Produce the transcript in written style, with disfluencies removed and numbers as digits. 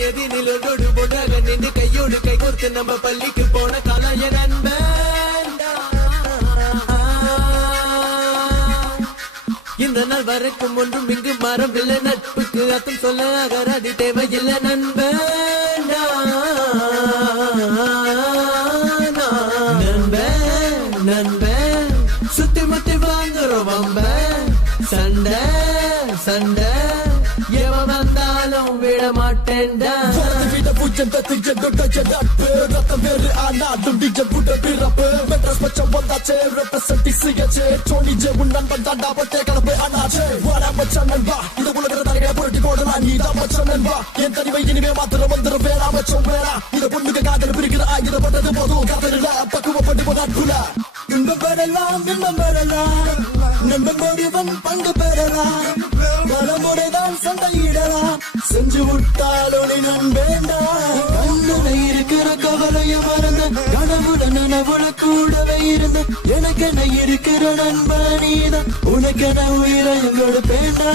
வயதினில் ஒன்றோடு ஒன்றாக நின்று கையோடு கை கோர்த்து நம்ம பள்ளிக்கு போன காலம் என் நண்பன். இந்த நாள் வரைக்கும் ஒன்றும் இங்கு மரபில்லை, நட்புக்கு அர்த்தம் சொல்ல அகராதி தேவையில்லை நண்பன். நண்பன் சுத்தி முத்தி வாங்குறோம் வம்ப, சண்டை சண்டை எவன் வந்தாலும் விட மாட்டேன்டா. பூஜ்யம் தத்து நட்பு ரத்தம் வேறு ஆனாலும் டிஜன் புட்ட பிறப்பு மெட்ரஸ் பச்சம் வந்தாச்சே ரெப்ரசன்டி சிகச்சே டோனி ஜே உன் நண்பன் தாண்டா பட்டே கலப்பு அண்ணாச்சே வாடா மச்சான் நண்பா இந்த உலகத்தை தலைகளை புரட்டி போடலாம் நீ தான் மச்சான் நண்பா என் தனிவை இனிமே மாத்திரம் வந்துடும் வேணா மச்சம் வேணா இந்த பொண்ணுக்கு காதல் பிரிக்கிற ஆகிரப்பட்டது போதும் காதலில் பக்குவப்பட்டு போ நட்புல இன்பம் பெறலாம் இன்பம் பெறலாம் நண்பன் ஒருவன் பங்கு பெறலாம் மனமுறைதான் சண்டையிடலாம் செஞ்சு விட்டாலும் நண்பேண்டா கண்ணுல இருக்கிற கவலைய மறந்த கனவுல நனவுல கூடவே இருந்த எனக்கென இருக்கிற நண்பனீதான் உனக்கென உயிரையும் கொடுப்பேண்டா.